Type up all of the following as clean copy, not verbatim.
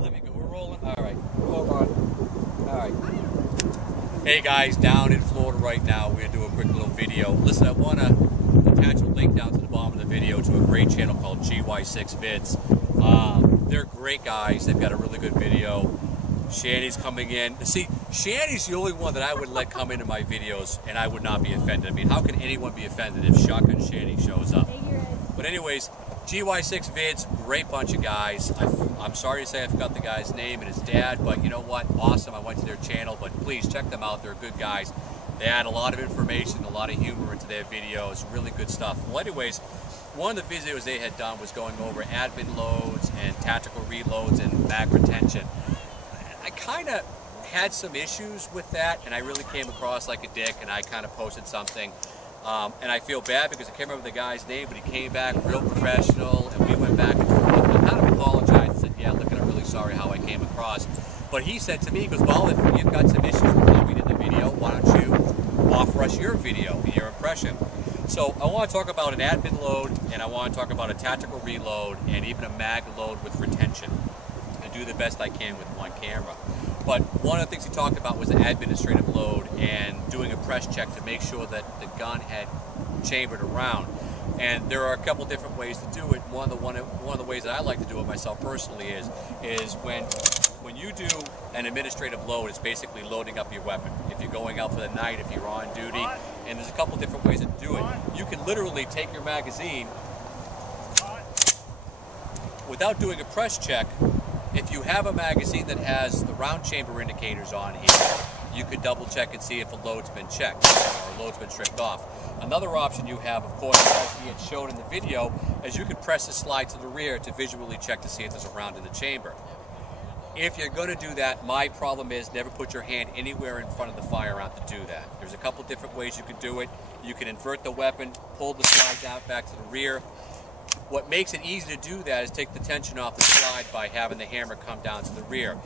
Let me go. We're rolling. All right. Hold on. All right. Hey guys, down in Florida right now, we're gonna do a quick little video. Listen, I want to attach a link down to the bottom of the video to a great channel called GY6vids. They're great guys. They've got a really good video. Shanny's coming in. See, Shanny's the only one that I would let come into my videos and I would not be offended. I mean, how can anyone be offended if Shotgun Shanny shows up? But anyways, GY6vids, great bunch of guys. I'm sorry to say I forgot the guy's name and his dad, but you know what? Awesome. I went to their channel, but please check them out. They're good guys. They add a lot of information, a lot of humor into their videos. Really good stuff. Well, anyways, one of the videos they had done was going over admin loads and tactical reloads and mag retention. I kind of had some issues with that, and I really came across like a dick, and I kind of posted something. And I feel bad because I can't remember the guy's name, but he came back real professional, and we went back and forth. I kind of apologized and said, yeah, look, I'm really sorry how I came across. But he said to me, he goes, well, if you've got some issues with how we did the video, why don't you offer us your video, your impression? So I want to talk about an admin load, and I want to talk about a tactical reload, and even a mag load with retention. And do the best I can with one camera. But one of the things he talked about was an administrative load and doing a press check to make sure that the gun had chambered around. And there are a couple different ways to do it. One of the ways that I like to do it myself personally is when you do an administrative load, it's basically loading up your weapon. If you're going out for the night, if you're on duty, and there's a couple different ways to do it. You can literally take your magazine without doing a press check. If you have a magazine that has the round chamber indicators on here, you could double check and see if a load's been checked or a load's been stripped off. Another option you have, of course, as he had shown in the video, is you could press the slide to the rear to visually check to see if there's a round in the chamber. If you're going to do that, my problem is never put your hand anywhere in front of the firearm to do that. There's a couple different ways you can do it. You can invert the weapon, pull the slide down back to the rear. What makes it easy to do that is take the tension off the slide by having the hammer come down to the rear.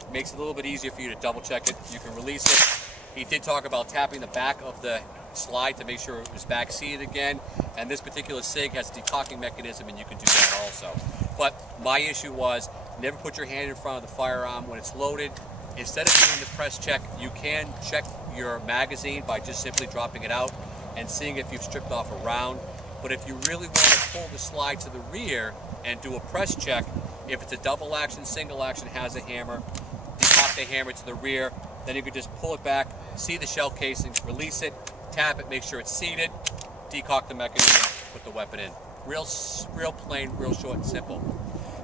It makes it a little bit easier for you to double check it. You can release it. He did talk about tapping the back of the slide to make sure it was back seated again. And this particular SIG has a decocking mechanism, and you can do that also. But my issue was never put your hand in front of the firearm when it's loaded. Instead of doing the press check, you can check your magazine by just simply dropping it out and seeing if you've stripped off a round. But if you really want to pull the slide to the rear and do a press check, if it's a double action, single action, has a hammer, decock the hammer to the rear, then you can just pull it back, see the shell casing, release it, tap it, make sure it's seated, decock the mechanism, put the weapon in. Real plain, real short and simple.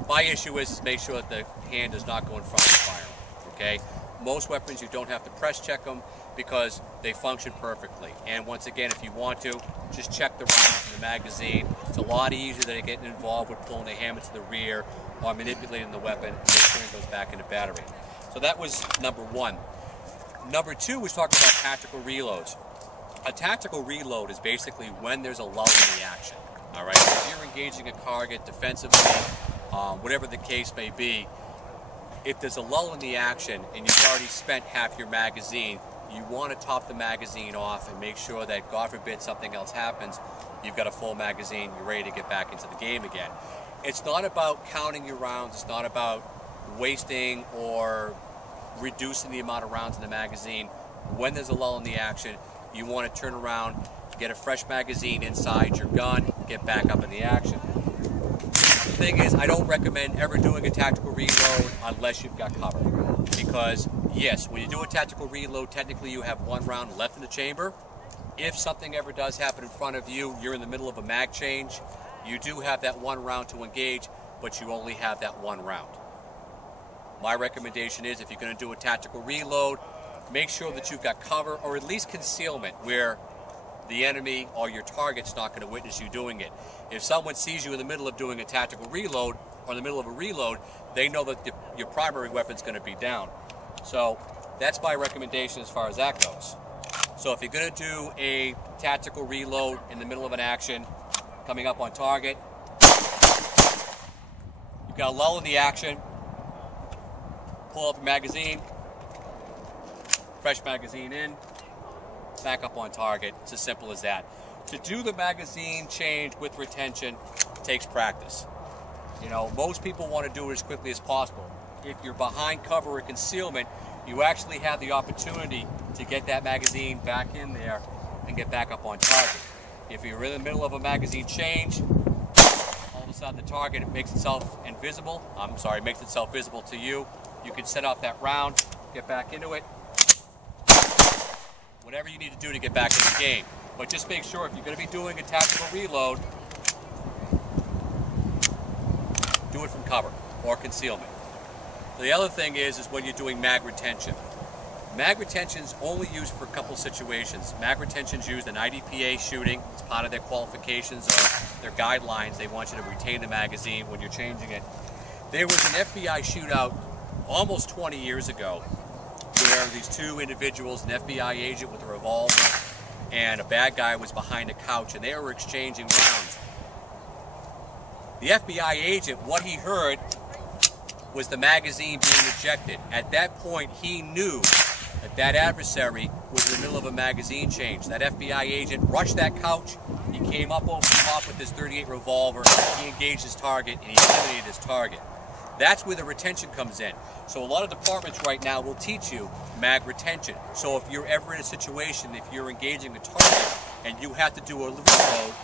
My issue is make sure that the hand does not go in front of the firearm, okay? Most weapons you don't have to press check them because they function perfectly. And once again, if you want to, just check the rounds in the magazine. It's a lot easier than getting involved with pulling the hammer to the rear or manipulating the weapon and make sure it goes back into battery. So that was number one. Number two was talking about tactical reloads. A tactical reload is basically when there's a lull in the action. All right, if you're engaging a target defensively, whatever the case may be, if there's a lull in the action and you've already spent half your magazine, you want to top the magazine off and make sure that, God forbid, something else happens, you've got a full magazine, you're ready to get back into the game again. It's not about counting your rounds, it's not about wasting or reducing the amount of rounds in the magazine. When there's a lull in the action, you want to turn around, get a fresh magazine inside your gun, get back up in the action. The thing is, I don't recommend ever doing a tactical reload unless you've got cover. Because, yes, when you do a tactical reload, technically you have one round left in the chamber. If something ever does happen in front of you, you're in the middle of a mag change, you do have that one round to engage, but you only have that one round. My recommendation is, if you're going to do a tactical reload, make sure that you've got cover or at least concealment where the enemy or your target's not going to witness you doing it. If someone sees you in the middle of doing a tactical reload or in the middle of a reload, they know that your primary weapon's going to be down. So that's my recommendation as far as that goes. So if you're going to do a tactical reload in the middle of an action, coming up on target, you've got a lull in the action, pull up your magazine, fresh magazine in, back up on target. It's as simple as that. To do the magazine change with retention takes practice. You know, most people want to do it as quickly as possible. if you're behind cover or concealment, you actually have the opportunity to get that magazine back in there and get back up on target. If you're in the middle of a magazine change, all of a sudden the target makes itself visible to you. You can set off that round, get back into it, whatever you need to do to get back in the game. But just make sure if you're going to be doing a tactical reload, do it from cover or concealment. The other thing is when you're doing mag retention. Mag retention is only used for a couple situations. Mag retention is used in IDPA shooting. It's part of their qualifications or their guidelines. They want you to retain the magazine when you're changing it. There was an FBI shootout almost 20 years ago where these two individuals, an FBI agent with a revolver and a bad guy was behind a couch, and they were exchanging rounds. The FBI agent, what he heard was the magazine being ejected. At that point, he knew that that adversary was in the middle of a magazine change. That FBI agent rushed that couch. He came up over the top with his .38 revolver. He engaged his target, and he eliminated his target. That's where the retention comes in. So a lot of departments right now will teach you mag retention. So if you're ever in a situation, if you're engaging a target and you have to do a reload,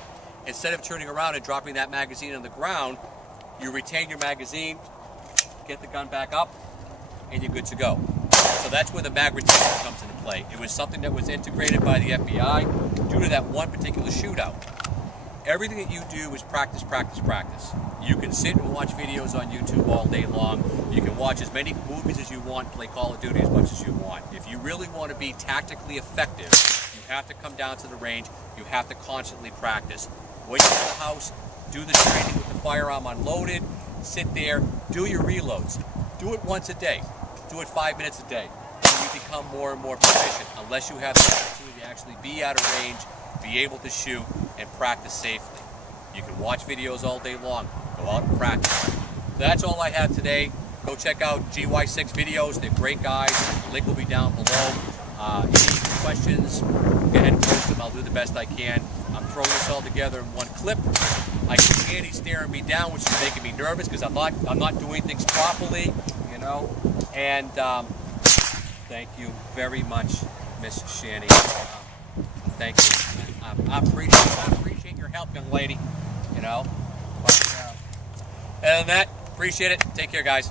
instead of turning around and dropping that magazine on the ground, you retain your magazine, get the gun back up, and you're good to go. So that's where the mag retention comes into play. It was something that was integrated by the FBI due to that one particular shootout. Everything that you do is practice, practice, practice. You can sit and watch videos on YouTube all day long. You can watch as many movies as you want, play Call of Duty as much as you want. If you really want to be tactically effective, you have to come down to the range. You have to constantly practice. When you're in the house, do the training with the firearm unloaded, sit there, do your reloads. Do it once a day. Do it 5 minutes a day. And you become more and more proficient unless you have the opportunity to actually be out of range, be able to shoot, and practice safely. You can watch videos all day long. Go out and practice. That's all I have today. Go check out GY6vids. They're great guys. The link will be down below. Any questions, go ahead and post them. I'll do the best I can. I'm throwing this all together in one clip. I can hear Andy staring me down, which is making me nervous because I'm not doing things properly, you know. And thank you very much, Miss Shani. Thank you. I appreciate your help, young lady. You know. But, other than that, appreciate it. Take care, guys.